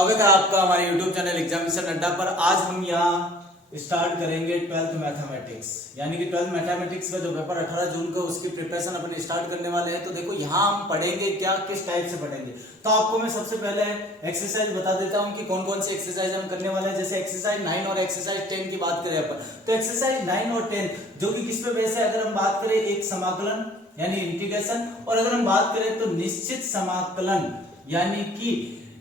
स्वागत है आपका हमारे YouTube चैनल एग्जामिनेशन अड्डा पर। आज हम यहाँ स्टार्ट करेंगे 12th मैथमेटिक्स, यानी कि 12th मैथमेटिक्स का जो पेपर 18 जून को उसकी प्रिपरेशन अपन स्टार्ट करने वाले हैं। तो देखो यहाँ हम पढ़ेंगे क्या, किस टाइप से पढ़ेंगे। तो आपको मैं सबसे पहले एक्सरसाइज बता देता हूँ कि कौन कौन सी एक्सरसाइज हम करने वाले हैं। जैसे एक्सरसाइज 9 और एक्सरसाइज 10 की बात करें अपन, तो एक्सरसाइज 9 और 10 जो कि किस पे बेस है, अगर हम बात करें एक समाकलन यानी इंटीग्रेशन, और अगर हम बात करें तो निश्चित समाकलन यानी कि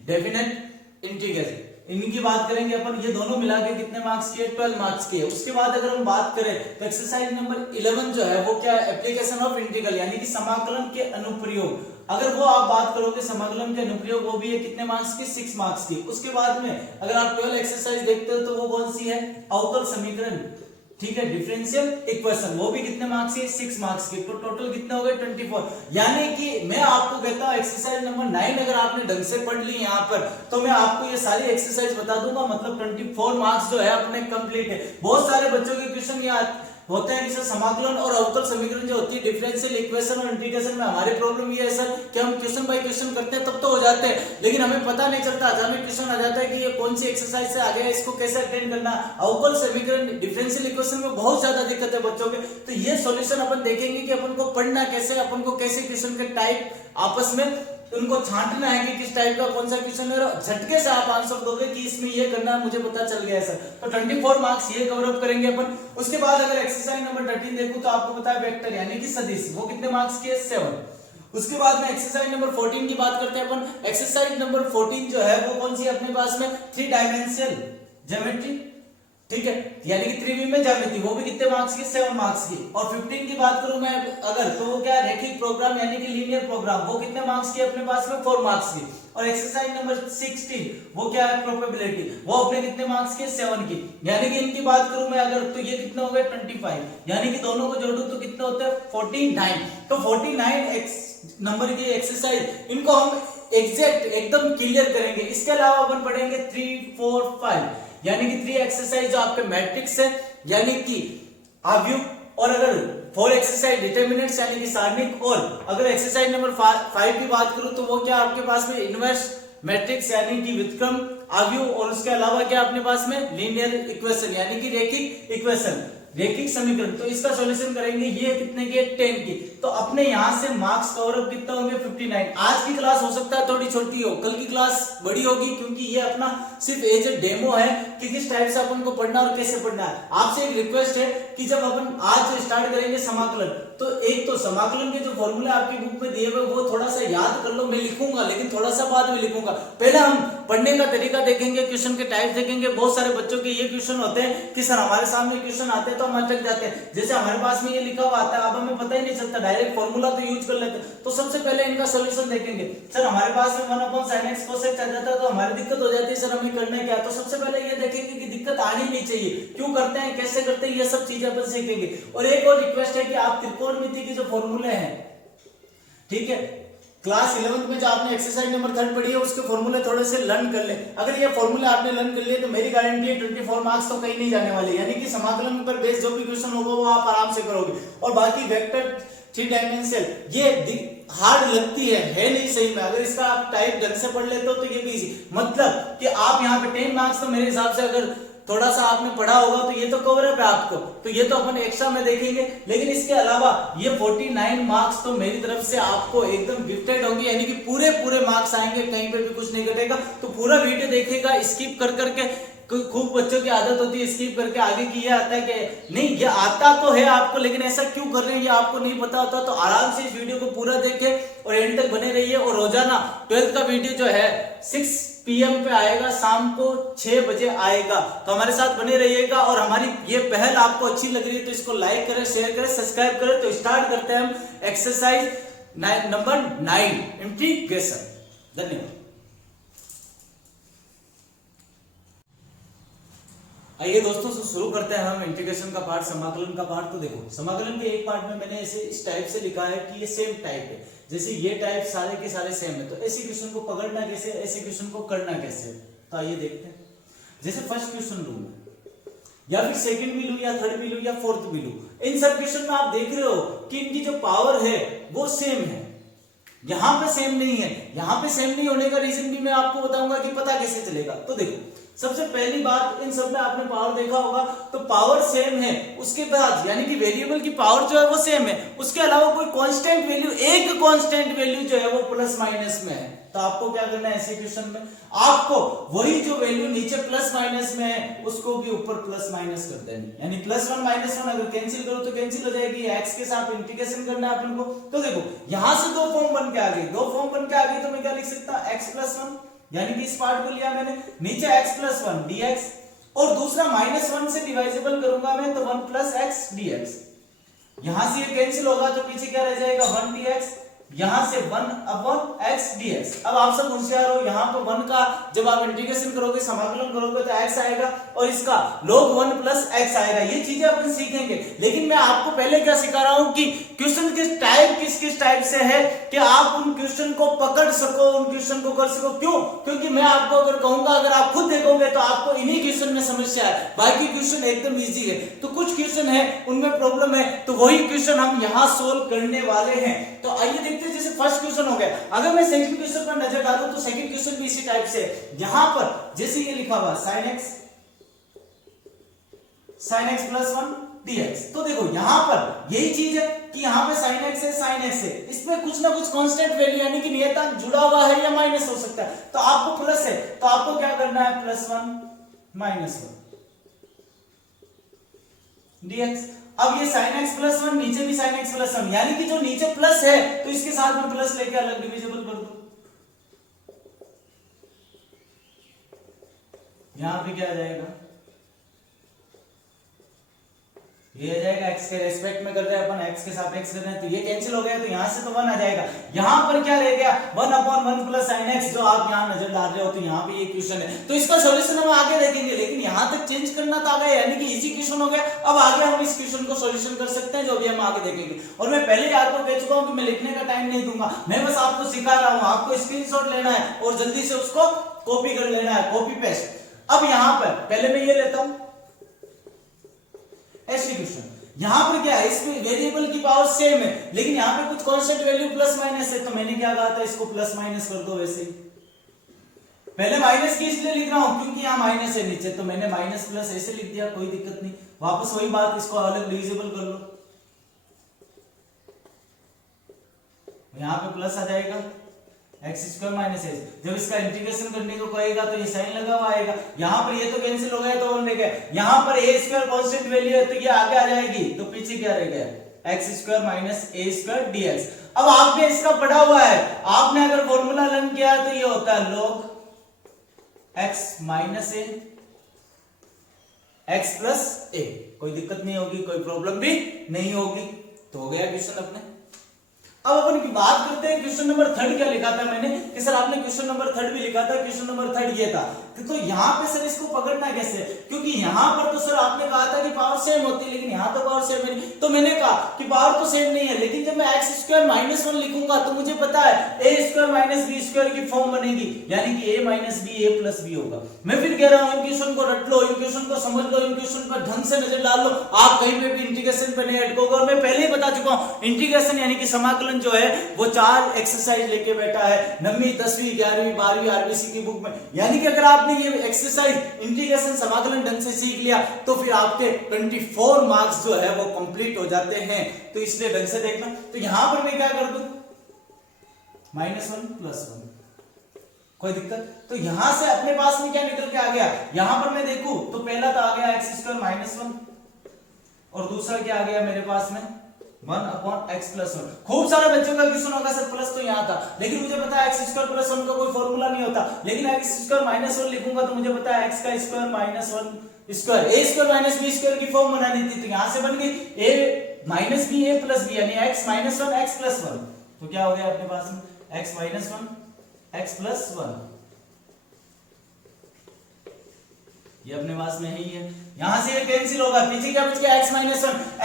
डेफिनेट इंटीग्रेशन, इनकी बात करेंगे अपन। ये दोनों मिला के कितने मार्क्स के, 12 मार्क्स के। उसके बाद अगर हम बात करें तो एक्सरसाइज नंबर 11 जो है वो क्या है, एप्लीकेशन ऑफ इंटीग्रल यानी कि समाकलन के अनुप्रयोग। अगर वो आप बात करोगे समाकलन के अनुप्रयोग, वो भी है कितने मार्क्स की, 6 मार्क्स की। उसके बाद में अगर आप 12 एक्सरसाइज देखते हो तो वो कौन सी है, अवकल समीकरण, ठीक है, डिफरेंशियल इक्वेशन, वो भी कितने मार्क्स की, 6 मार्क्स की। तो टोटल कितने हो गए, 24। यानी कि मैं आपको कहता हूं एक्सरसाइज नंबर 9 अगर आपने ढंग से पढ़ ली यहाँ पर, तो मैं आपको ये सारी एक्सरसाइज बता दूंगा, मतलब 24 मार्क्स जो है अपने कंप्लीट है। बहुत सारे बच्चों के क्वेश्चन याद होते हैं कि सर समाकलन और अवकल समीकरण जो होती है, डिफरेंशियल इक्वेशन और इंटीग्रेशन में हमारी प्रॉब्लम ये है सर कि हम क्वेश्चन बाय क्वेश्चन करते हैं तब तो हो जाते हैं, लेकिन हमें पता नहीं चलता, अचानक क्वेश्चन आ जाता है कि ये कौन सी एक्सरसाइज से आ गया, इसको कैसे अटेंड करना। अवकल समीकरण डिफरेंशियल इक्वेशन में बहुत ज्यादा दिक्कत है बच्चों के। तो ये सॉल्यूशन अपन देखेंगे कि अपन को पढ़ना कैसे, अपन को कैसे क्वेश्चन के टाइप आपस में उनको छांटना है कि किस टाइप का कौन सा क्वेश्चन है, झटके से आप आंसर दोगे कि इसमें ये करना है, मुझे पता चल गया सर। तो 24 मार्क्स ये कवर अप करेंगे अपन। उसके बाद अगर एक्सरसाइज नंबर 13 देखूं तो आपको पता है वेक्टर यानी कि सदिश, वो कितने मार्क्स के, 7। उसके बाद में एक्सरसाइज नंबर 14 की बात करते हैं अपन। एक्सरसाइज नंबर 14 जो है वो कौन सी है अपने पास में, 3 डायमेंशनल ज्योमेट्री, ठीक है, यानी कि त्रिविमीय ज्यामिति, वो भी कितने मार्क्स की, 7 मार्क्स की। और 15 की बात करूं मैं अगर, तो वो क्या है, रैखिक प्रोग्राम यानी कि लीनियर प्रोग्राम, वो कितने मार्क्स की अपने पास में, 4 मार्क्स की। और एक्सरसाइज नंबर 16 वो क्या है, प्रोबेबिलिटी, वो अपने कितने मार्क्स की, 7 की। यानी कि इनकी बात करूं मैं अगर, तो ये कितने हो गए, 25, यानी कि दोनों को जोड़ू तो कितने होते हैं, 49। तो 49 नंबर की एक्सरसाइज, इनको हम एग्जैक्ट एकदम क्लियर करेंगे। इसके अलावा अपन पढ़ेंगे 3, 4, 5 यानी कि 3 एक्सरसाइज जो आपके मैट्रिक्स है यानी कि अवयव, और अगर 4 एक्सरसाइज डिटरमिनेंट्स यानी कि सारणिक, और अगर एक्सरसाइज नंबर 5 की बात करूं तो वो क्या आपके पास में इनवर्स मैट्रिक्स यानी कि व्युत्क्रम अवयव, और उसके अलावा क्या अपने पास में लीनियर इक्वेशन यानी कि रैखिक इक्वेशन, रैखिक समीकरण। तो इसका सॉल्यूशन करेंगे, ये कितने के, 10 की। तो अपने यहां से मार्क्स कवर अप कितना होंगे, 59। आज की क्लास हो सकता है थोड़ी छोटी हो, कल की क्लास बड़ी होगी, क्योंकि ये अपना सिर्फ एज ए डेमो है कि किस टाइप से अपन को पढ़ना और कैसे पढ़ना है। आपसे एक रिक्वेस्ट है कि जब अपन आज स्टार्ट करेंगे समाकलन, तो एक तो समाकलन के जो फॉर्मूले आपकी बुक में दिए हुए वो थोड़ा सा याद कर लो। मैं लिखूंगा लेकिन थोड़ा सा बाद में लिखूंगा। पहले हम पढ़ने का तरीका देखेंगे, क्वेश्चन के टाइप देखेंगे। बहुत सारे बच्चों के ये क्वेश्चन होते हैं कि सर हमारे सामने क्वेश्चन आते हैं तो हम अटक जाते हैं। जैसे हमारे पास में ये लिखा हुआ आता है, अब हमें पता ही नहीं चलता, डायरेक्ट फॉर्मूला तो यूज कर लेते हैं। तो सबसे पहले इनका सॉल्यूशन देखेंगे। सर हमारे पास में 1/sin x cos x आ जाता है तो हमारी दिक्कत हो जाती है, सर हमें करना क्या। तो सबसे पहले ये देखेंगे कि दिक्कत आनी नहीं चाहिए, क्यों करते हैं, कैसे करते हैं, ये सब चीजें अपन सीखेंगे। और एक और रिक्वेस्ट है कि आप त्रिकोणमिति के जो फॉर्मूले हैं, ठीक है, क्लास 11th में जो आपने एक्सरसाइज नंबर 3 पढ़ी है उसके फॉर्मूले थोड़े से लर्न कर ले। अगर ये फॉर्मूले आपने लर्न कर लिए तो मेरी गारंटी है 24 मार्क्स तो कहीं नहीं जाने वाले, यानी कि समाकलन पर बेस जो भी क्वेश्चन होगा वो आप आराम से करोगे। और बाकी वेक्टर 3 डायमेंशनल ये हार्ड लगती है नहीं सही में। अगर इसका आप टाइप ढंग से पढ़ लेते हो तो ये भी इजी, मतलब कि आप यहाँ पे 10 मार्क्स तो मेरे हिसाब से अगर थोड़ा सा आपने पढ़ा होगा तो ये तो कवर अप है आपको, तो ये तो अपन एक्स्ट्रा में देखेंगे। लेकिन इसके अलावा ये 49 मार्क्स तो मेरी तरफ से आपको एकदम गिफ्टेड होंगे, यानी कि पूरे मार्क्स आएंगे, कहीं पे भी कुछ नहीं घटेगा। तो पूरा वीडियो देखिएगा, स्किप कर करके। खूब बच्चों की आदत होती है स्किप करके आगे की, ये आता है कि नहीं, ये आता तो है आपको लेकिन ऐसा क्यों कर रहे हैं ये आपको नहीं पता होता। तो आराम से इस वीडियो को पूरा देखें और एंड तक बने रहिए। और रोजाना 12th का वीडियो जो है 6 PM पे आएगा, शाम को 6 बजे आएगा। तो हमारे साथ बने रहिएगा। और हमारी ये पहल आपको अच्छी लग रही है तो इसको लाइक करें, शेयर करें, सब्सक्राइब करें। तो स्टार्ट करते हैं हम एक्सरसाइज नंबर 9 इंटीग्रेशन। धन्यवाद। आइए दोस्तों शुरू करते हैं हम इंटीग्रेशन का पार्ट, समाकलन का पार्ट। तो देखो समाकलन के एक पार्ट में मैंने ऐसे इस टाइप से लिखा है कि ये सेम टाइप है, जैसे ये टाइप सारे के सारे सेम है। तो ऐसे क्वेश्चन को पकड़ना कैसे, ऐसे क्वेश्चन को करना कैसे, तो आइए देखते हैं। जैसे फर्स्ट क्वेश्चन लूं या फिर सेकंड भी लूं या थर्ड भी लूं या फोर्थ भी लूं, इन सब क्वेश्चन में आप देख रहे हो कि इनकी जो पावर है वो सेम है। यहाँ पे सेम नहीं है। यहाँ पे सेम नहीं होने का रीजन भी मैं आपको बताऊंगा कि पता कैसे चलेगा। तो देखो सबसे पहली बात, इन सब में आपने पावर देखा होगा, तो पावर सेम है, उसके बाद यानी कि वेरिएबल की पावर जो है वो सेम है, उसके अलावा कोई कांस्टेंट वैल्यू, एक कांस्टेंट वैल्यू जो है वो प्लस माइनस में है। तो आपको क्या करना है ऐसे क्वेश्चन में, आपको वही जो वैल्यू नीचे प्लस माइनस में है उसको भी ऊपर प्लस माइनस कर देनी, यानी प्लस वन माइनस वन अगर कैंसिल करो तो कैंसिल हो जाएगी, एक्स के साथ इंटीग्रेशन करना है अपन को। तो देखो यहां से दो फॉर्म बन के आ गई, दो फॉर्म बन के आ गई, तो मैं क्या लिख सकता हूं, एक्स प्लस वन, यानी कि इस पार्ट को लिया मैंने, नीचे x plus one D x, और दूसरा माइनस वन से डिवाइजेबल करूंगा मैं तो one plus x D x. यहां से ये कैंसिल होगा तो पीछे क्या रह जाएगा, वन डी एक्स, यहां से one upon x D x. अब आप सब होशियार हो, यहां पर वन का जब आप इंटीग्रेशन करोगे, समाकलन करोगे तो एक्स आएगा, और इसका log वन प्लस एक्स आएगा। ये चीजें अपन सीखेंगे, लेकिन मैं आपको पहले क्या सिखा रहा हूं कि क्वेश्चन किस टाइप, किस किस टाइप से है कि आप उन क्वेश्चन को पकड़ सको, उन क्वेश्चन को कर सको। क्यों? क्योंकि मैं आपको अगर कहूंगा, अगर आप खुद देखोगे तो आपको इन्हीं क्वेश्चन में समस्या है, बाकी क्वेश्चन एकदम इजी है। तो कुछ क्वेश्चन है उनमें प्रॉब्लम है, तो वही क्वेश्चन हम यहां सोल्व करने वाले हैं। तो आइए देखते हैं, जैसे फर्स्ट क्वेश्चन हो गया, अगर मैं सेकंड क्वेश्चन पर नजर डालूं तो सेकंड क्वेश्चन भी इसी टाइप से है। यहां पर जैसे ये लिखा हुआ sin x plus one dx, तो देखो यहां पर यही चीज है कि यहां पे sin x है, sin x है, इसमें कुछ ना कुछ कांस्टेंट वैल्यू यानी कि नियतांक जुड़ा हुआ है या माइनस हो सकता है। तो आपको प्लस है तो आपको क्या करना है, plus one minus one dx। अब ये sin x प्लस वन, नीचे भी sin x प्लस वन, यानी कि जो नीचे प्लस है तो इसके साथ में प्लस लेके अलग डिविजिबल कर दो। यहां पे क्या आ जाएगा, ये आ जाएगा x के रेस्पेक्ट में कर रहे हैं अपन, x के साथ x कर रहे हैं, तो ये कैंसिल हो गया, तो यहां से तो 1 आ जाएगा। यहां पर क्या रह गया, 1 अपॉन 1 प्लस sin x, जो आप यहां नजर डाल रहे हो। तो यहां पे ये क्वेश्चन है, तो इसका सॉल्यूशन हम आगे देखेंगे, लेकिन यहां तक चेंज करना तो आ गया, यानी कि इजी क्वेश्चन हो गया। अब आगे हम इस क्वेश्चन को सॉल्यूशन कर सकते हैं, जो भी हम आगे देखेंगे। और मैं पहले ही आपको कह चुका हूं कि मैं लिखने का टाइम नहीं दूंगा, मैं बस आपको सिखा रहा हूं, आपको स्क्रीनशॉट लेना है और जल्दी से उसको कॉपी कर लेना है, कॉपी पेस्ट। अब यहां पर पहले मैं ये लेता हूं ऐसे क्वेश्चन, यहां पर क्या है, इसमें वेरिएबल की पावर सेम है, लेकिन यहां पे कुछ कांस्टेंट वैल्यू प्लस माइनस है, तो मैंने क्या कहा था, इसको प्लस माइनस कर दो। वैसे ही पहले माइनस की इसलिए लिख रहा हूं क्योंकि यहां माइनस है नीचे, तो मैंने माइनस प्लस ऐसे लिख दिया, कोई दिक्कत नहीं। वापस वही बात, इसको अलग डिविजिबल कर लो, यहां पे प्लस आ जाएगा एक्स स्क्वायर माइनस एच। जब इसका इंटीग्रेशन करने को कहेगा तो ये साइन लगा हुआ आएगा, यहां पर ये तो कैंसिल हो गया, तो वन रह गया। यहां पर ए स्क्वायर कांस्टेंट वैल्यू है तो ये आगे आ जाएगी, तो पीछे क्या रह गया, एक्स स्क्वायर माइनस ए स्क्वायर डीएक्स। अब आपने इसका पढ़ा हुआ है, आपने अगर फॉर्मूला लर्न किया तो ये होता है log एक्स माइनस ए एक्स प्लस ए। कोई दिक्कत नहीं होगी, कोई प्रॉब्लम भी नहीं होगी। तो हो गया क्वेश्चन अपने। अब अपन की बात करते हैं क्वेश्चन नंबर थर्ड। क्या लिखा था मैंने कि सर आपने क्वेश्चन नंबर थर्ड भी लिखा था, क्वेश्चन नंबर थर्ड ये था। तो यहाँ पे सर इसको पकड़ना कैसे, क्योंकि यहाँ पर तो सर आपने कहा था कि पावर सेम होती है, लेकिन यहाँ तो पावर सेम है नहीं। तो मैंने कहा कि पावर तो सेम नहीं है, लेकिन जब मैं एक्स स्क्वायर माइनस वन लिखूंगा तो मुझे पता है ए स्क्वायर माइनस बी स्क्वायर की फॉर्म बनेगी, यानी कि ए minus B A plus B होगा। मैं फिर कह रहा हूँ इन क्वेश्चन को रट लो, इन क्वेश्चन को समझ लो, इन क्वेश्चन पर ढंग से नजर डाल लो, आप कहीं पे भी इंटीग्रेशन पे नहीं अटकोगे। और मैं पहले ही बता चुका हूँ इंटीग्रेशन यानी कि समाकलन जो है वो 4 एक्सरसाइज लेके बैठा है 9वीं 10वीं 11वीं 12वीं आरबीसी की बुक में। यानी कि अगर आपने ये एक्सरसाइज इंटीग्रेशन समाकलन ढंग से सीख लिया तो फिर आपके 24 मार्क्स जो है वो कंप्लीट हो जाते हैं। तो इसलिए ढंग से देखना। तो यहां पर मैं क्या कर दूं, -1 + 1, कोई दिक्कत। तो यहां से अपने पास में क्या निकल के आ गया, यहां पर मैं देखूं तो पहला तो आ गया x² -1 और दूसरा क्या आ गया मेरे पास में 1/x + 1। खूब सारे बच्चों का क्वेश्चन होगा सर प्लस तो यहाँ था, लेकिन मुझे पता है x² + 1 का कोई फॉर्मूला नहीं होता, लेकिन x² -1 लिखूंगा तो मुझे पता है x² - 1 स्क्वायर a² - b² की फॉर्म बनानी थी। तो यहां से बन गई a - b a + b यानी x - 1 x + 1। तो क्या हो गया अपने पास में x - 1 x + 1, ये अपने पास में ही है। यहां से ये कैंसिल होगा, पीछे क्या बच गया x - 1।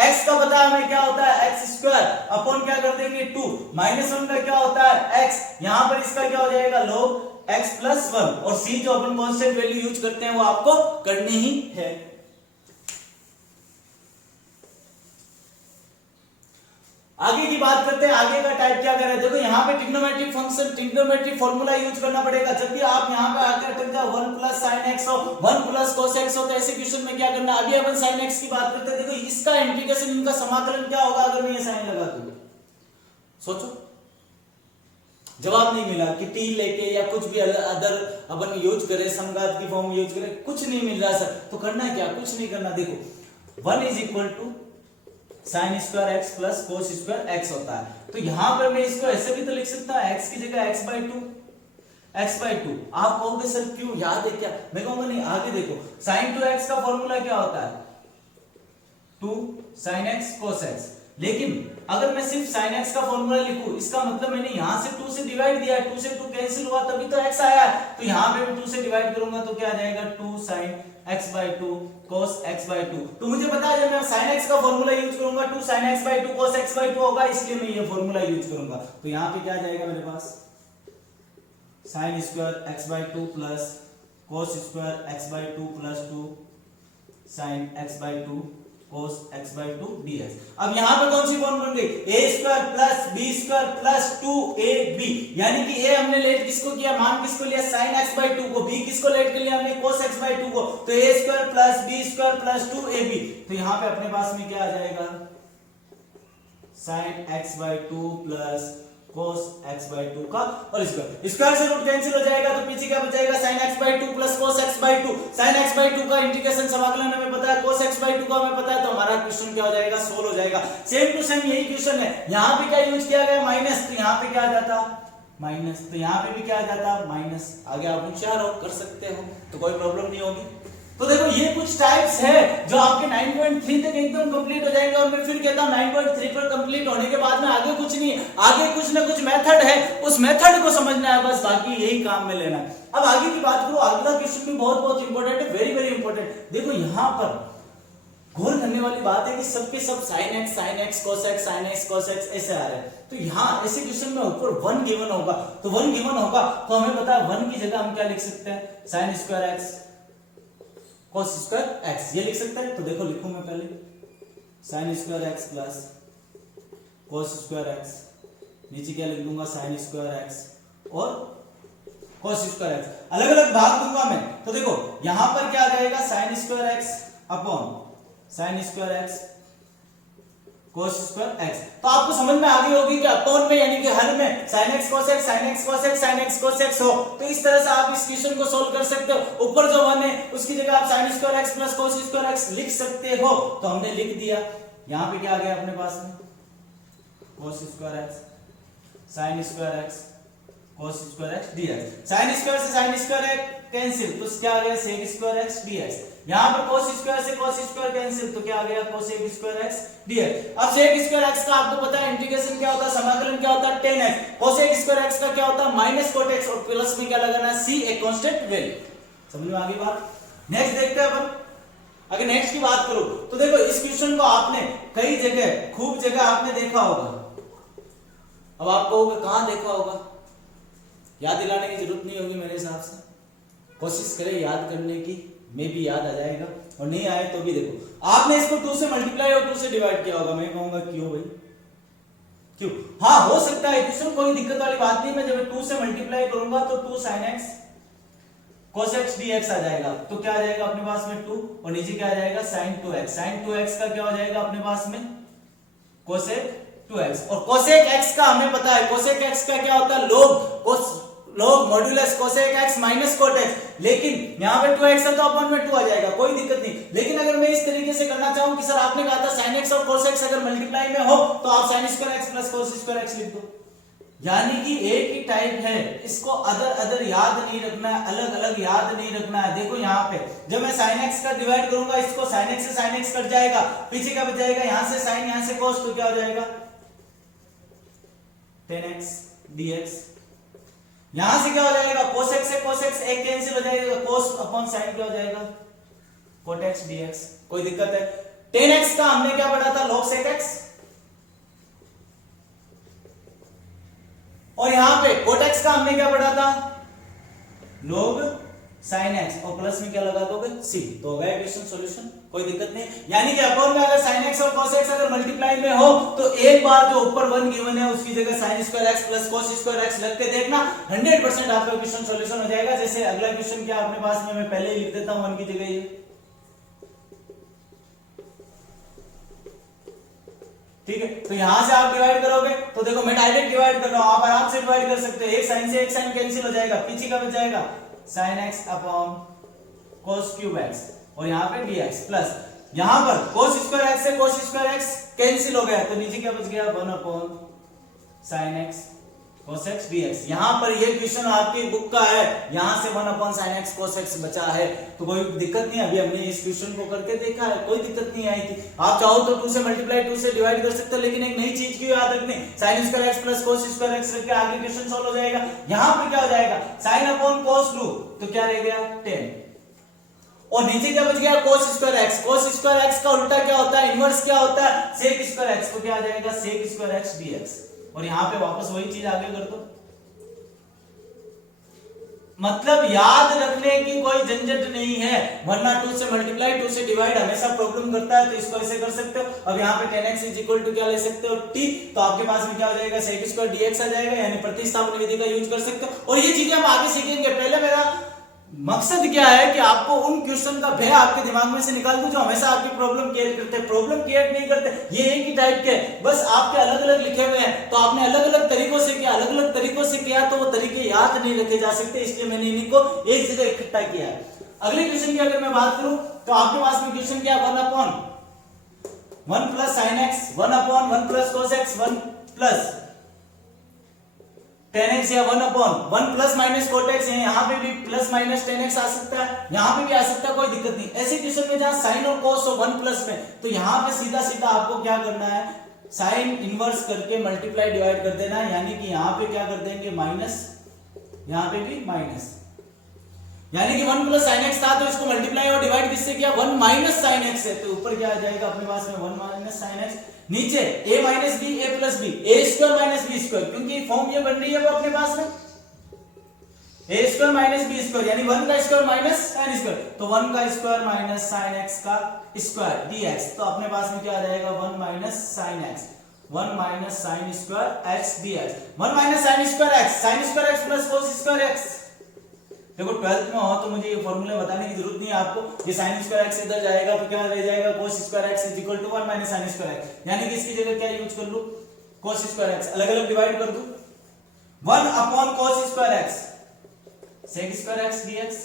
x का पता है हमें क्या होता है x² अपॉन क्या कर देंगे 2, -1 का क्या होता है x, यहां पर इसका क्या हो जाएगा log x + 1। और c जो अपन कांस्टेंट वैल्यू यूज करते हैं वो आपको करनी ही है। आगे की बात करते हैं, आगे का टाइप क्या कर रहे हैं। देखो यहाँ पे trigonometric function, trigonometric formula use करना पड़ेगा। जब भी आप यहाँ पे आकर अटक जाओ 1 प्लस साइन एक्स हो 1 प्लस कोस एक्स हो, तो ऐसे क्वेश्चन में क्या करना। अभी अपन साइन एक्स की बात करते हैं। देखो इसका इंटीग्रेशन, इनका समाकलन क्या होगा अगर मैं ये साइन लगा दूं। सोचो, जवाब नहीं मिला कि टी लेके या कुछ भी अदर अपन यूज करें, समघात की फॉर्म यूज करें, कुछ नहीं मिल रहा सर। तो करना क्या, कुछ नहीं करना। देखो 1 is equal to sine square x plus cos square x होता है। तो यहां पर मैं इसको ऐसे भी तो लिख सकता हूं, एक्स की जगह एक्स बाई टू। आप कहोगे सर क्यों, याद है क्या। मैं कहूंगा नहीं, आगे देखो साइन 2x का फॉर्मूला क्या होता है 2 sin x cos x। लेकिन अगर मैं सिर्फ sin x का फॉर्मूला लिखूं, इसका मतलब मैंने यहां से 2 से डिवाइड दिया है, 2 से 2 कैंसिल हुआ तभी तो x आया है। तो यहां पे भी 2 से डिवाइड करूंगा तो क्या आ जाएगा 2 sin x by 2 cos x by 2। तो मुझे पता है जब मैं sin x का फॉर्मूला यूज करूंगा 2 sin x by 2 cos x by 2 होगा, इसलिए मैं ये फॉर्मूला यूज करूंगा। तो यहां पे क्या आ जाएगा मेरे पास sin square x by 2 plus cos square x by 2 plus 2 sin x by 2 cos x by 2 dx। अब यहां पे कौन सी फॉर्म बन गई, a square plus b square plus 2ab, यानी कि a हमने लेट किसको किया, मान किसको लिया sin x by 2 को, b किसको लेट कर लिया हमने cos x by 2 को। तो a square plus b square plus 2ab। तो यहां पे अपने पास में क्या आ जाएगा sin x by 2 plus cos x by 2 का और स्क्वायर से रूट कैंसिल हो जाएगा, तो पीछे क्या बचेगा sin x by 2 plus cos x by 2। sin x by 2 का इंटीग्रेशन समाकलन हमें पता है, cos x by 2 का हमें पता है, तो हमारा क्वेश्चन क्या हो जाएगा, सोल्व हो जाएगा। सेम टू सेम यही क्वेश्चन है। यहां पे क्या यूज किया गया माइनस, तो यहां पे क्या आ जाता माइनस, तो यहां पे भी क्या आ जाता माइनस। आगे आप होशियार हो, कर सकते हो, तो कोई प्रॉब्लम नहीं होगी। तो देखो ये कुछ टाइप्स है जो आपके 9.3 तक एकदम कंप्लीट हो जाएंगे। और मैं फिर कहता हूं 9.3 पर कंप्लीट होने के बाद में आगे कुछ नहीं, आगे कुछ ना कुछ मेथड है, उस मेथड को समझना है बस, बाकी यही काम में लेना है। अब आगे की बात करो, अगला क्वेश्चन भी बहुत बहुत इंपॉर्टेंट है, वेरी वेरी इंपॉर्टेंट। देखो यहां पर गौर करने वाली बात है कि सबके सब sin x cos x sin x cos x ऐसे आ रहे हैं। तो यहां ऐसे क्वेश्चन में ऊपर 1 गिवन होगा, तो 1 गिवन होगा तो हमें पता है 1 की जगह हम क्या लिख सकते हैं, sin square x cos square x, ये लिख सकते हैं। तो देखो लिखूं मैं पहले sin square x plus cos square x, नीचे क्या लिख दूंगा sin स्क्वायर x और cos स्क्वायर x, अलग अलग भाग दूंगा मैं। तो देखो यहां पर क्या आ जाएगा sin square x upon sin square x cos square x। तो आपको समझ में आ गई होगी कि अपॉन में यानी कि हर में sin x cos x sin x cos x sin x cos x हो। तो इस तरह से आप इस क्वेश्चन को सोल्व कर सकते हो। ऊपर जो 1 है उसकी जगह आप sin square x plus cos square x लिख सकते हो, तो हमने लिख दिया। यहां पे क्या आ गया अपने पास में cos square x sin square x cos square x dx। sin square से sin स्क्वायर x कैंसिल, तो क्या आ गया sec स्क्वायर x dx। यहां पर cos स्क्वायर से cos स्क्वायर कैंसिल, तो क्या आ गया cosec स्क्वायर x dx। अब sec स्क्वायर x का आपको पता है इंटीग्रेशन क्या होता है, समाकलन क्या होता है tan x। cosec square x का क्या होता है माइनस cot x, और प्लस में क्या लगाना है c, एक कांस्टेंट वैल्यू। समझ में आ गई बात। नेक्स्ट देखते हैं अपन। अगर नेक्स्ट की बात करूं तो देखो इस क्वेश्चन को आपने कई जगह, खूब जगह आपने देखा होगा। अब आप कहोगे कहां देखा होगा, याद दिलाने की जरूरत नहीं होगी मेरे हिसाब से, कोशिश करें याद करने की, मे भी याद आ जाएगा, और नहीं आए तो भी देखो आपने इसको 2 से मल्टीप्लाई और 2 से डिवाइड किया होगा। मैं कहूंगा क्यों भाई, क्यों, हाँ हो सकता है क्वेश्चन, कोई दिक्कत वाली बात नहीं। मैं जब 2 से मल्टीप्लाई करूंगा तो 2 sin x cos x dx आ जाएगा, तो क्या आ जाएगा अपने पास में 2, और नीचे क्या आ जाएगा sin 2x। sin 2x का क्या हो जाएगा अपने पास में cosec 2x, और cosec x का हमें पता है, cosec x का क्या होता है log modulus cosec x minus cot x। लेकिन यहां पे 2x है तो अपन में 2 आ जाएगा, कोई दिक्कत नहीं। लेकिन अगर मैं इस तरीके से करना चाहूं कि सर आपने कहा था sin x और cos x अगर मल्टीप्लाई में हो तो आप sin square x plus cos square x लिख दो, यानी कि एक ही टाइप है, इसको अदर याद नहीं रखना है, अलग अलग याद नहीं रखना है। देखो यहाँ पे जब मैं sin x का डिवाइड करूंगा, इसको sin x से sin x कट जाएगा, पीछे क्या बच जाएगा, यहां से sin यहां से cos, तो क्या हो जाएगा tan x dx। यहां से क्या हो जाएगा cos x से cos x एक कैंसिल हो जाएगा, cos अपॉन sin क्या हो जाएगा cot x dx। कोई दिक्कत है। tan x का हमने क्या पढ़ा था log sec x, और यहां पे cot x का हमने क्या पढ़ा था log sin x, और प्लस में क्या लगा दोगे c, तो हो गया क्वेश्चन सॉल्यूशन कोई दिक्कत नहीं। यानी कि अपॉन में अगर sin x और cos x अगर मल्टीप्लाई में हो तो एक बार जो ऊपर 1 गिवन है उसकी जगह sin square x plus cos square x लग के देखना, 100% आपका क्वेश्चन सॉल्यूशन हो जाएगा। जैसे अगला क्वेश्चन क्या अपने पास में, मैं पहले ही लिख देता हूं 1 की जगह ये, ठीक है। तो यहां से आप डिवाइड करोगे तो देखो मैं डायरेक्ट डिवाइड कर रहा हूं, आप आराम से डिवाइड कर सकते हो। एक साइन से एक साइन कैंसिल हो जाएगा, पीछे का बच जाएगा sin x upon cos cube x और यहाँ पे dx प्लस यहां पर cos स्क्वायर x से cos स्क्वायर x कैंसिल हो गया तो नीचे क्या बच गया 1 upon sin x cos x dx। यहां पर ये क्वेश्चन आपकी बुक का है, यहां से 1 upon sin x cos x बचा है तो कोई दिक्कत नहीं। अभी हमने इस क्वेश्चन को करके देखा है, कोई दिक्कत नहीं आई थी। आप चाहो तो 2 से मल्टीप्लाई 2 से डिवाइड कर सकते हो, लेकिन एक नई चीज की याद रखनी, sin square x plus cos square x रख के आगे क्वेश्चन सॉल्व हो जाएगा। यहां पर क्या हो जाएगा sin अपॉन cos 2 तो क्या रह गया 10 और नीचे क्या बच गया cos square x। cos square x का उल्टा क्या होता है, इनवर्स क्या होता है sec स्क्वायर x, तो क्या आ जाएगा sec स्क्वायर x dx। और यहां पे वापस वही चीज आगे कर दो। मतलब याद रखने की कोई झंझट नहीं है, वरना 2 से मल्टीप्लाई 2 से डिवाइड हमेशा प्रॉब्लम करता है, तो इसको ऐसे कर सकते हो। अब यहाँ पे 10x इज इक्वल टू क्या ले सकते हो t, तो आपके पास में क्या हो जाएगा sec स्क्वायर dx आ जाएगा, यानी प्रतिस्थापन विधि का यूज कर सकते हो। और ये चीजें हम आगे सीखेंगे। पहले मेरा मकसद क्या है कि आपको उन क्वेश्चन का भय आपके दिमाग में से निकाल दूं जो हमेशा आपकी प्रॉब्लम क्लियर करते हैं। प्रॉब्लम क्लियर नहीं करते, ये एक ही टाइप के, बस आपके अलग अलग लिखे हुए हैं, तो आपने अलग अलग तरीकों से किया, अलग अलग तरीकों से किया तो वो तरीके याद नहीं रखे जा सकते, इसलिए मैंने इन्हीं को एक जगह इकट्ठा किया है। अगले क्वेश्चन की अगर मैं बात करूं तो आपके पास में क्वेश्चन क्या 1 upon 1 plus sin x, 1 upon 1 plus cos x, 1 plus 10x या 1 upon 1 plus minus cot x है, यहाँ पे भी प्लस माइनस 10x आ सकता है, यहाँ पे भी आ सकता है, कोई दिक्कत नहीं। ऐसे क्वेश्चन में जहां sin और cos हो 1 प्लस में, तो यहाँ पे सीधा सीधा आपको क्या करना है sin इनवर्स करके मल्टीप्लाई डिवाइड कर देना है, यानी कि यहाँ पे क्या कर देंगे माइनस, यहाँ पे भी माइनस, यानी कि 1 प्लस sin x था तो इसको मल्टीप्लाई और डिवाइड किससे किया 1 माइनस sin x है, तो ऊपर क्या आ जाएगा अपने पास में 1 माइनस sin x, नीचे a minus B A plus B, A square minus B square, क्योंकि फॉर्म ये बन रही है वो अपने पास में A square minus B square, यानी 1 का स्क्वायर माइनस sin स्क्वायर, तो 1 का स्क्वायर माइनस sin x का स्क्वायर dx, तो अपने पास में क्या आ जाएगा 1 minus sin x, 1 minus sin square x dx, 1 minus sin square x plus cos square x। देखो 12th में हो तो मुझे ये फॉर्मूले बताने की जरूरत नहीं है आपको, ये sin स्क्वायर x इधर जाएगा तो क्या रह जाएगा cos square x is equal to 1 minus sin square x, यानी कि इसकी जगह क्या यूज कर लूं cos स्क्वायर x, अलग अलग डिवाइड कर दूं 1 upon cos square x sec square x dx,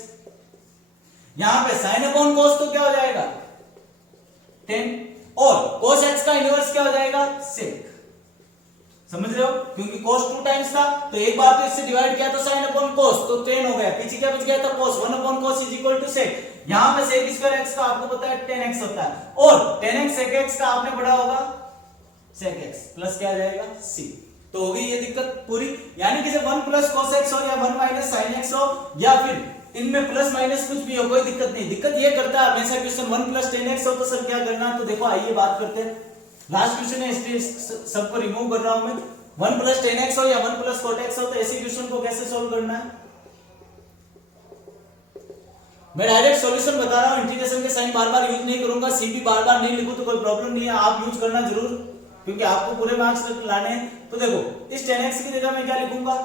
यहां पे sin अपॉन cos तो क्या हो जाएगा 10 और cos x का इनवर्स क्या हो जाएगा sec, समझ रहे हो, क्योंकि cos 2 टाइम्स था तो एक बार तो इससे डिवाइड किया तो sin अपॉन cos तो 10 हो गया, पीछे क्या बच गया था cos, 1 upon cos is equal to sec, यहां पे sec स्क्वायर x का आपको पता है 10x होता है और 10x sec x का आपने पढ़ा होगा sec x प्लस क्या आ जाएगा c, तो हो गई ये दिक्कत पूरी। यानी कि जब 1 प्लस cos x हो या 1 माइनस sin x हो या फिर इनमें प्लस माइनस कुछ भी हो कोई दिक्कत नहीं, दिक्कत ये करता है हमेशा क्वेश्चन 1 प्लस 10x हो तो सर क्या करना, तो देखो आइए बात करते हैं, लास्ट क्वेश्चन है इसलिए सबको रिमूव कर रहा हूं मैं। 1 प्लस 10x हो या 1 प्लस cot x हो तो ऐसे क्वेश्चन को कैसे सोल्व करना है, मैं डायरेक्ट सॉल्यूशन बता रहा हूं, इंटीग्रेशन के साइन बार बार यूज नहीं करूंगा, सी भी बार बार नहीं लिखूं तो कोई प्रॉब्लम नहीं है, आप यूज करना जरूर क्योंकि आपको पूरे मार्क्स लाने हैं। तो देखो इस 10x की जगह मैं क्या लिखूंगा,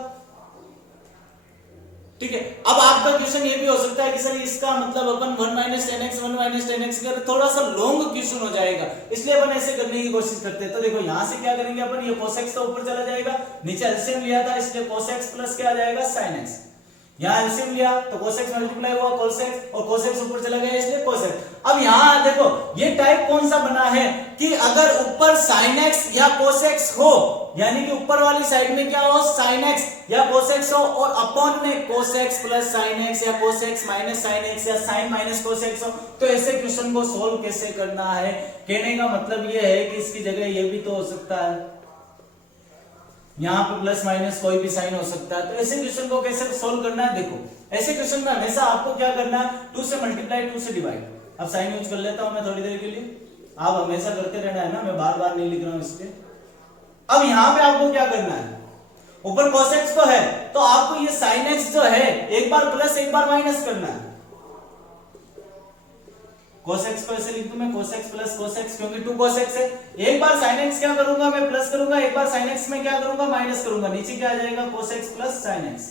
ठीक है। अब आपका क्वेश्चन ये भी हो सकता है कि सर इसका मतलब अपन 1 माइनस 10x कर थोड़ा सा लॉन्ग क्वेश्चन हो जाएगा, इसलिए अपन ऐसे करने की कोशिश करते हैं। तो देखो यहां से क्या करेंगे अपन, ये cos x तो ऊपर चला जाएगा, नीचे एलसीएम लिया था इसलिए cos x प्लस क्या आ जाएगा sin x, यहां एलसीएम लिया तो cos x मल्टीप्लाई हुआ cos x और cos x ऊपर चला गया इसलिए cos x। अब यहां देखो ये टाइप कौन सा बना है कि अगर ऊपर sin x या cos x हो, यानी कि ऊपर वाली साइड में क्या हो sin x या cos x हो और अपॉन में cos x plus sin x या cos x minus sin x या sin माइनस cos x हो, तो ऐसे क्वेश्चन को सोल्व कैसे करना है, कहने का मतलब ये है कि इसकी जगह ये भी तो हो सकता है, यहाँ पे प्लस माइनस कोई भी साइन हो सकता है, तो ऐसे क्वेश्चन को कैसे सोल्व करना है। देखो ऐसे क्वेश्चन में हमेशा आपको क्या करना है 2 से मल्टीप्लाई 2 से डिवाइड। अब साइन यूज कर लेता हूं मैं थोड़ी देर के लिए, आप हमेशा करते रहना है ना, मैं बार बार नहीं लिख रहा हूं इसलिए। अब यहां पे आपको क्या करना है, ऊपर cos x तो है तो आपको ये sin x जो है एक बार प्लस एक बार माइनस करना है, cos x को ऐसे लिख दूं मैं cos x plus cos x, क्योंकि 2 cos x है। एक बार sin x क्या करूंगा मैं प्लस करूंगा, एक बार sin x में क्या करूंगा माइनस करूंगा, नीचे क्या आ जाएगा cos x plus sin x।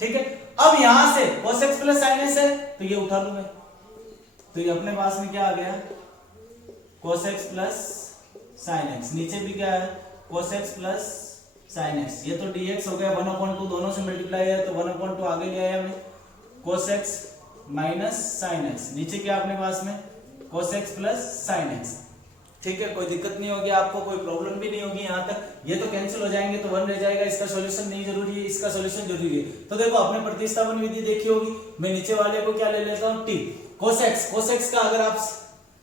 ठीक है, अब यहां से cos x plus sin x है तो ये उठा लूं मैं, तो ये अपने पास में क्या आ गया cos x plus sin x, नीचे भी क्या है cos x plus sin x, ये तो dx हो गया 1/2, दोनों से मल्टीप्लाई है तो 1/2 आगे ले आया मैं, cos x minus sin x, नीचे क्या अपने पास में cos x plus sin x। ठीक है, कोई दिक्कत नहीं होगी आपको, कोई प्रॉब्लम भी नहीं होगी यहाँ तक, ये तो कैंसिल हो जाएंगे तो 1 रह जाएगा, इसका सॉल्यूशन नहीं जरूरी है, इसका सॉल्यूशन जरूरी है। तो देखो आपने प्रतिस्थापन विधि देखी होगी, मैं नीचे वाले को क्या ले लेता हूँ t, cos x का अगर आप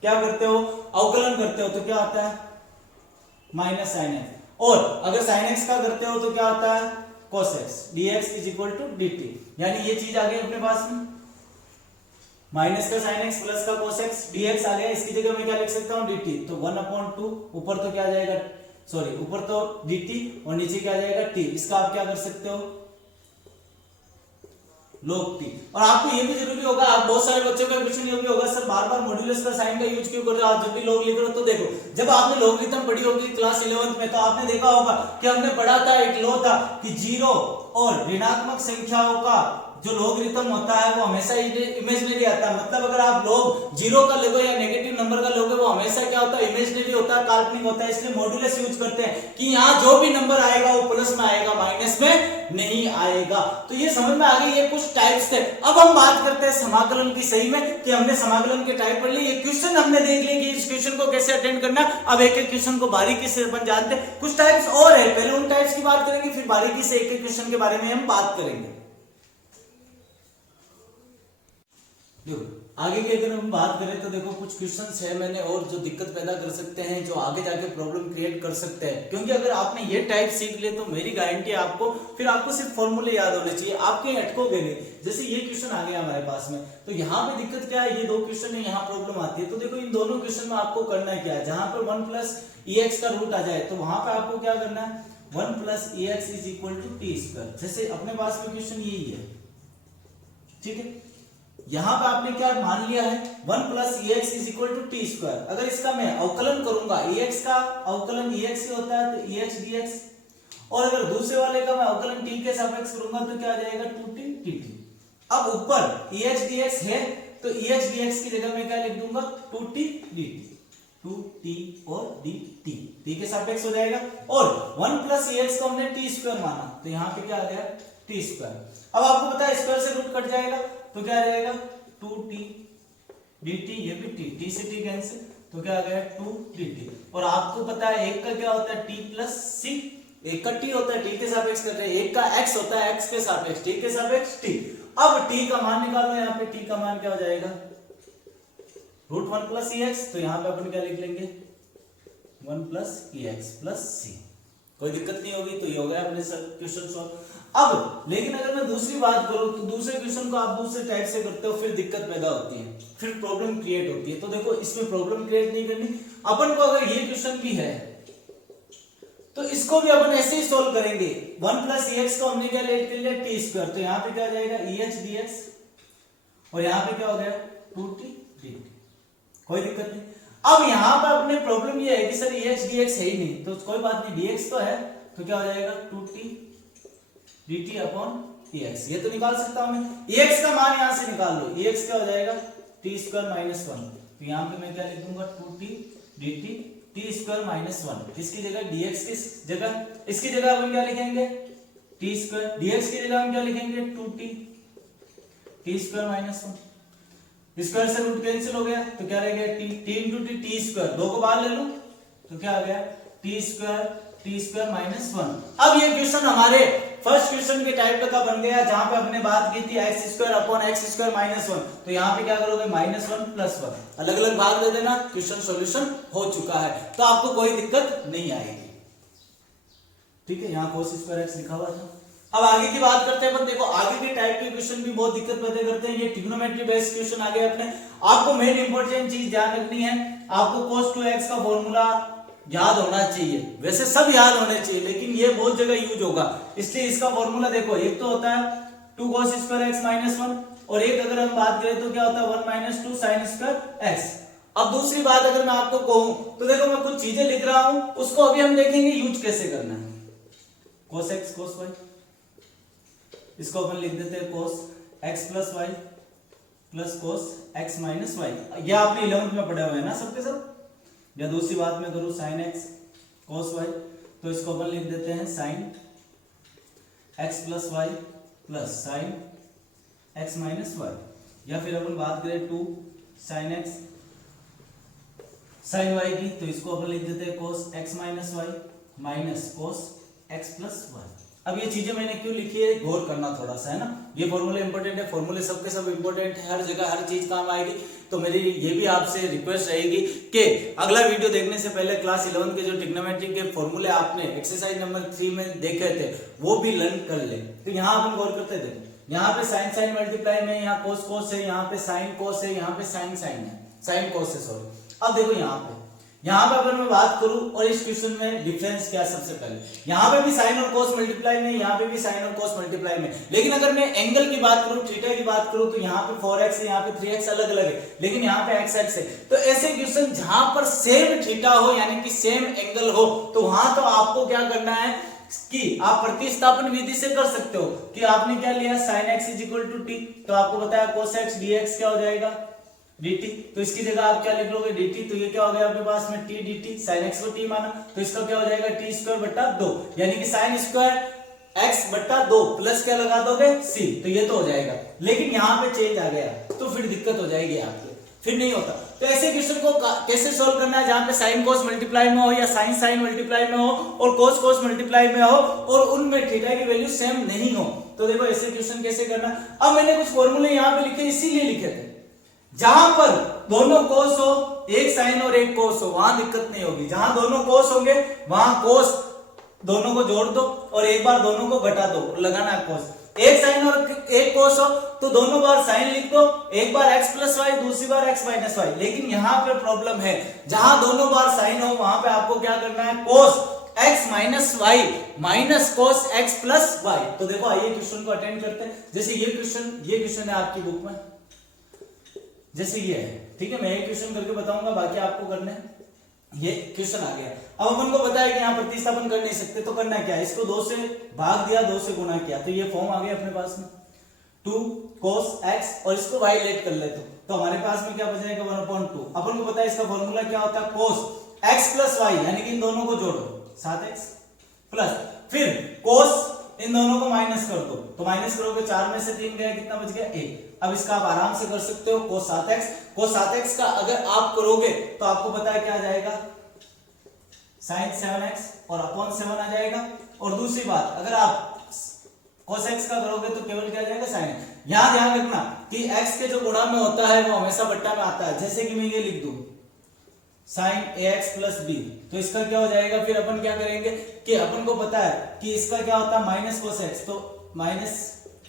क्या करते हो अवकलन करते हो तो क्या आता है माइनस sin x, और अगर sin x का करते हो तो क्या आता है cos x, dx is equal to dt, यानी ये चीज आ गई अपने पास में, माइनस का sin x प्लस का cos x dx आ गया, इसकी जगह मैं क्या लिख सकता हूँ dt, तो 1/2 ऊपर तो क्या आ जाएगा सॉरी ऊपर तो dt और नीचे क्या आ जाएगा t, इसका आप क्या कर सकते हो log t। और आपको ये भी जरूरी होगा, आप बहुत सारे बच्चों का क्वेश्चन ये भी होगा सर बार बार मॉड्यूलस का साइन का यूज क्यों कर रहे हो, आप जब भी लॉग लिख रहे हो तो देखो जब आपने लॉगरिथम पढ़ी होगी क्लास 11th में तो आपने देखा होगा कि हमने पढ़ा था एक लॉ था कि जीरो और ऋणात्मक संख्याओं का जो लॉगरिथम होता है वो हमेशा इमेजिनरी आता है, मतलब अगर आप लॉग जीरो का लोगे या नेगेटिव नंबर का लोगे वो हमेशा क्या होता है इमेजिनरी होता है, काल्पनिक होता है, इसलिए मॉड्यूलस यूज करते हैं कि यहाँ जो भी नंबर आएगा वो प्लस में आएगा माइनस में नहीं आएगा। तो ये समझ में आ गई, ये कुछ टाइप्स थे। अब हम बात करते हैं समाकलन की, सही में कि हमने समाकलन के टाइप पढ़ लिए, ये क्वेश्चन हमने देख लिया कि इस क्वेश्चन को कैसे अटेंड करना, अब एक एक क्वेश्चन को बारीकी से अपन जानते हैं। कुछ टाइप्स और है, पहले उन टाइप्स की बात करेंगे फिर बारीकी से एक एक क्वेश्चन के बारे में हम बात करेंगे। देखो आगे की अगर हम बात करें तो देखो कुछ क्वेश्चंस है मैंने और जो दिक्कत पैदा कर सकते हैं, जो आगे जाके प्रॉब्लम क्रिएट कर सकते हैं, क्योंकि अगर आपने ये टाइप सीख लिए तो मेरी गारंटी है आपको फिर आपको सिर्फ फॉर्मूले याद होने चाहिए, आपके अटकोगे नहीं। जैसे ये क्वेश्चन आ गया हमारे पास में, तो यहाँ पे दिक्कत क्या है, ये दो क्वेश्चन है, यहाँ प्रॉब्लम आती है। तो देखो इन दोनों क्वेश्चन में आपको करना है क्या है, जहां पर 1 प्लस EX का रूट आ जाए तो वहां पे आपको क्या करना है 1 plus EX is equal to T square, जैसे अपने पास में क्वेश्चन यही है। ठीक है, यहां पे आपने क्या मान लिया है 1 plus EX is equal to T square, अगर इसका मैं अवकलन करूंगा EX का अवकलन EX से होता है तो EX dx, और अगर दूसरे वाले का मैं अवकलन t के सापेक्ष करूंगा तो क्या आ जाएगा 2t dt। अब ऊपर EX dx है तो EX dx की जगह मैं क्या लिख दूंगा 2t dt, 2t और dt t के सापेक्ष हो जाएगा, और 1 प्लस EX को हमने t स्क्वायर माना तो यहाँ पे क्या आ गया t स्क्वायर। अब आपको पता है स्क्वायर से रूट कट जाएगा तो क्या आ जाएगा 2t dt, ये भी t से t कैंसिल तो क्या आ गया 2 dt, और आपको पता है एक का क्या होता है t प्लस c, एक का t होता है t के सापेक्ष कर रहे हैं, एक का x होता है x के सापेक्ष t के सापेक्ष t। अब t का मान निकालो, यहाँ पे t का मान क्या हो जाएगा रूट 1 प्लस EX, तो यहाँ पे अपन क्या लिख लेंगे 1 प्लस EX प्लस c, कोई दिक्कत नहीं होगी। तो ये हो गया अपने क्वेश्चन सॉल्व। अब लेकिन अगर मैं दूसरी बात करूं तो दूसरे क्वेश्चन को आप दूसरे टाइप से करते हो फिर दिक्कत पैदा होती है, फिर प्रॉब्लम क्रिएट होती है। तो देखो इसमें प्रॉब्लम क्रिएट नहीं करनी अपन को, अगर ये क्वेश्चन भी है तो इसको भी अपन ऐसे ही सोल्व करेंगे। 1 प्लस EX को हमने क्या लेट कर लिया टी स्क्वायर, तो यहाँ पे क्या आ जाएगा EH dx, और यहाँ पे क्या हो गया 2t dt, कोई दिक्कत नहीं। अब यहाँ पर अपने प्रॉब्लम ये है कि सर EH dx है ही नहीं, तो कोई बात नहीं dx तो है, तो क्या हो जाएगा 2t dt अपॉन EX, ये तो निकाल सकता हूं मैं। EX का मान यहां से निकाल लो, EX क्या हो जाएगा t स्क्वायर माइनस 1, तो यहां पे मैं क्या लिख दूंगा 2t dt t square minus 1, इसकी जगह dx की जगह, इसकी जगह अपन क्या लिखेंगे t स्क्वायर, dx की जगह हम क्या लिखेंगे 2t t square minus 1, square से रूट कैंसिल हो गया तो क्या रह गया t इंटू टी स्क्वायर, दो को बाहर ले लो तो क्या आ गया t स्क्वायर माइनस 1। अब ये क्वेश्चन हमारे फर्स्ट क्वेश्चन के टाइप का बन गया, जहां पे हमने बात की थी x square upon x square minus 1, तो यहाँ पे क्या करोगे माइनस 1 प्लस 1, अलग अलग भाग दे देना, क्वेश्चन सॉल्यूशन हो चुका है, तो आपको कोई दिक्कत नहीं आएगी। ठीक है, यहाँ cos स्क्वायर एक्स लिखा हुआ था। अब आगे की बात करते हैं अपन, देखो आगे के टाइप के क्वेश्चन भी बहुत दिक्कत पैदा करते हैं, ये ट्रिग्नोमेट्री बेस्ड क्वेश्चन आ गए अपने। आपको मेन इंपॉर्टेंट चीज ध्यान रखनी है, आपको cos 2x का फॉर्मूला याद होना चाहिए, वैसे सब याद होने चाहिए लेकिन ये बहुत जगह यूज होगा, इसलिए इसका फॉर्मूला देखो, एक तो होता है 2 cos स्क्वायर x माइनस 1, और एक अगर हम बात करें तो क्या होता है 1 माइनस 2 साइन स्क्वायर एक्स। अब दूसरी बात अगर मैं आपको कहूं तो देखो मैं कुछ चीजें लिख रहा हूं, उसको अभी हम देखेंगे यूज कैसे करना है। cos x cos y, इसको अपन लिख देते हैं cos x plus Y plus cos x minus Y. यह आपने 11th में पढ़े हुए हैं ना सबके सब। या दूसरी बात में करूं sin x cos y, तो इसको अपन लिख देते हैं sin x plus Y plus sin x minus Y. या फिर अपन बात करें 2 sin x sin y की, तो इसको अपन लिख देते हैं cos x minus Y minus cos x plus Y. अब ये चीजें मैंने क्यों लिखी है, गौर करना थोड़ा सा है ना। ये फॉर्मूले इंपॉर्टेंट है, फॉर्मूले सबके सब इंपॉर्टेंट है, हर जगह हर चीज काम आएगी। तो मेरी ये भी आपसे रिक्वेस्ट रहेगी कि अगला वीडियो देखने से पहले क्लास 11 के जो ट्रिग्नोमेट्री के फॉर्मूले आपने एक्सरसाइज नंबर 3 में देखे थे वो भी लर्न कर ले। तो यहाँ अपन गौर करते थे, यहाँ पे साइन साइन मल्टीप्लाई में, यहाँ कोस कोस है, यहाँ पे साइन कोस है, यहाँ पे साइन साइन है, साइन कोस है सॉरी। अब देखो यहाँ पे अगर मैं बात करूं और इस क्वेश्चन में डिफरेंस क्या है, सबसे पहले यहाँ पे भी साइन और कोस मल्टीप्लाई में, यहाँ पे भी साइन और कोस मल्टीप्लाई में। लेकिन अगर मैं एंगल की बात करूं, थीटा की बात करूं, तो यहाँ पे 4x है, यहाँ पे 3x अलग अलग है, लेकिन यहाँ पे x है। तो ऐसे क्वेश्चन जहां पर सेम थीटा हो यानी कि सेम एंगल हो, तो वहां तो आपको क्या करना है कि आप प्रतिस्थापन विधि से कर सकते हो कि आपने क्या लिया sin x is equal to T, तो आपको बताया cos x dx क्या हो जाएगा dt। तो इसकी जगह आप क्या लिख लोगे dt, तो ये क्या हो गया आपके पास में t dt, sin x को t माना तो इसका क्या हो जाएगा t स्क्वायर बट्टा 2, यानी कि sin स्क्वायर x बट्टा 2 प्लस क्या लगा दोगे c, तो ये तो हो जाएगा। लेकिन यहाँ पे चेंज आ गया तो फिर दिक्कत हो जाएगी आपको, फिर नहीं होता। तो ऐसे क्वेश्चन को कैसे सोल्व करना है, जहां पे साइन कोस मल्टीप्लाई में हो या साइन साइन मल्टीप्लाई में हो और कोस कोस मल्टीप्लाई में हो और उनमें थीटा की वैल्यू सेम नहीं हो। तो देखो ऐसे क्वेश्चन कैसे करना। अब मैंने कुछ फॉर्मूले यहाँ पे लिखे, इसीलिए लिखे थे जहां पर दोनों कोस हो, एक साइन और एक कोस हो, वहां दिक्कत नहीं होगी। जहां दोनों कोस होंगे वहां कोस दोनों को जोड़ दो और एक बार दोनों को घटा दो, लगाना है कोस। एक साइन और एक कोस हो तो दोनों बार साइन लिख दो, एक बार x प्लस वाई, दूसरी बार x माइनस वाई। लेकिन यहाँ पे प्रॉब्लम है, जहां दोनों बार साइन हो वहां पे आपको क्या करना है cos x minus Y minus cos x plus Y. तो देखो आइए क्वेश्चन को अटेंड करते हैं। जैसे ये क्वेश्चन है आपकी बुक में, जैसे ये है, ठीक है। मैं एक क्वेश्चन करके बताऊंगा, बाकी आपको करना है। ये क्वेश्चन आ गया। अब अपन को पता है कि यहाँ प्रतिस्थापन कर नहीं सकते, तो करना क्या है, इसको 2 से भाग दिया, 2 से गुना किया, तो ये फॉर्म आ गया अपने पास में 2 cos x और इसको y लेट कर ले तो हमारे पास में क्या बच जाएगा 1/2। अपन को पता है इसका फॉर्मूला क्या होता है cos x प्लस y, यानी कि इन दोनों को जोड़ो 7x प्लस फिर cos इन दोनों को माइनस कर दो, तो माइनस करोगे 4 में से 3 गया, कितना बच गया 1। अब इसका आप आराम से कर सकते हो cos 7x का अगर आप करोगे तो आपको पता है क्या आ जाएगा sin 7x और अपॉन 7 आ जाएगा। और दूसरी बात अगर आप cos x का करोगे तो केवल क्या आ जाएगा sin x। यहां ध्यान रखना कि x के जो गुणा में होता है वो हमेशा बट्टा में आता है। जैसे कि मैं ये लिख दूं sin ax प्लस b, तो इसका क्या हो जाएगा, फिर अपन क्या करेंगे कि अपन को पता है कि इसका क्या होता है माइनस cos x, तो minus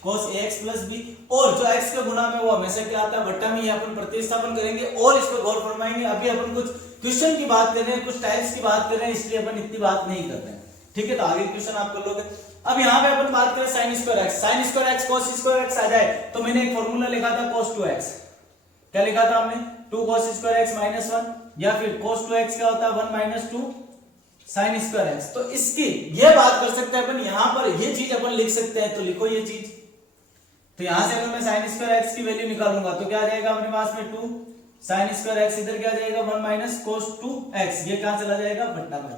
cos ax plus b, और जो x का गुणा में वो हमेशा क्या आता है बट्टा में, ये अपन प्रतिस्थापन करेंगे और इस पर गौर फरमाएंगे। अभी अपन कुछ क्वेश्चन की बात कर रहे हैं, कुछ टाइप्स की बात कर रहे हैं, इसलिए अपन इतनी बात नहीं कर रहे हैं, ठीक है। तो आगे क्वेश्चन आप कर लोगे। अब यहाँ पे अपन बात करें sin square x cos square x आ जाए, तो मैंने एक फॉर्मूला लिखा था cos 2x, क्या लिखा था हमने 2 cos स्क्वायर x माइनस 1, या फिर cos 2x क्या होता है 1 माइनस 2 sin स्क्वायर x। तो इसकी ये बात कर सकते हैं अपन, यहां पर ये चीज अपन लिख सकते हैं, तो लिखो ये चीज। तो यहां से अगर मैं sin स्क्वायर x की वैल्यू निकालूंगा तो क्या आ जाएगा अपने पास में 2 sin स्क्वायर x, इधर क्या आ जाएगा 1 माइनस cos 2x, ये कहां चला जाएगा बट्टा में।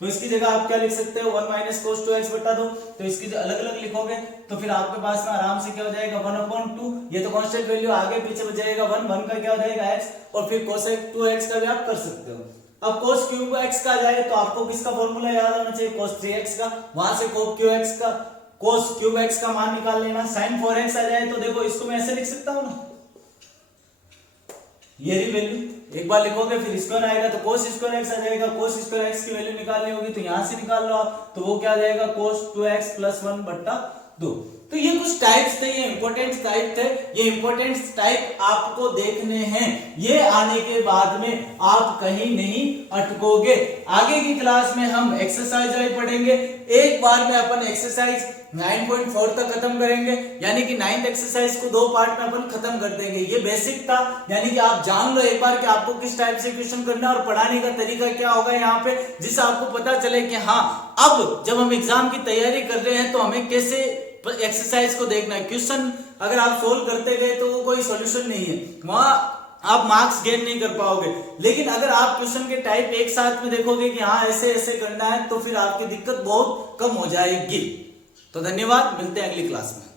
तो इसकी जगह आप क्या लिख सकते हो 1 माइनस cos 2x बट्टा 2, तो इसकी जो अलग अलग लिखोगे तो फिर आपके पास में आराम से क्या हो जाएगा 1/2, ये तो कांस्टेंट वैल्यू आगे पीछे बच जाएगा 1 का क्या हो जाएगा x, और फिर cos 2x का भी आप कर सकते हो। अब cos क्यूब x का जाए तो आपको किसका फॉर्मूला याद आना चाहिए cos 3x का, वहां से cos क्यूब x का मान निकाल लेना। sin 4x आ जाए तो देखो इसको मैं ऐसे लिख सकता हूं ना, ये भी वैल्यू एक बार लिखोगे फिर स्क्वायर आएगा तो cos स्क्वायर x आ जाएगा। cos स्क्वायर x की वैल्यू निकालनी होगी तो यहां से निकाल लो आप, तो वो क्या आ जाएगा cos 2x प्लस 1/2। तो ये कुछ टाइप्स थे, ये इंपॉर्टेंट टाइप थे, ये इंपॉर्टेंट टाइप आपको देखने हैं। ये आने के बाद में आप कहीं नहीं अटकोगे। आगे की क्लास में हम एक्सरसाइज पढ़ेंगे। एक बार में अपन एक्सरसाइज 9.4 तक खत्म करेंगे, यानी कि 9th एक्सरसाइज को 2 पार्ट में अपन खत्म कर देंगे। ये बेसिक था, यानी कि आप जान लो एक बार कि आपको किस टाइप से क्वेश्चन करना है और पढ़ाने का तरीका क्या होगा यहाँ पे, जिससे आपको पता चले कि हाँ अब जब हम एग्जाम की तैयारी कर रहे हैं तो हमें कैसे एक्सरसाइज को देखना है। क्वेश्चन अगर आप सोल्व करते गए तो वो कोई सॉल्यूशन नहीं है, वहां आप मार्क्स गेन नहीं कर पाओगे। लेकिन अगर आप क्वेश्चन के टाइप एक साथ में देखोगे कि हाँ ऐसे ऐसे करना है, तो फिर आपकी दिक्कत बहुत कम हो जाएगी। तो धन्यवाद, मिलते हैं अगली क्लास में।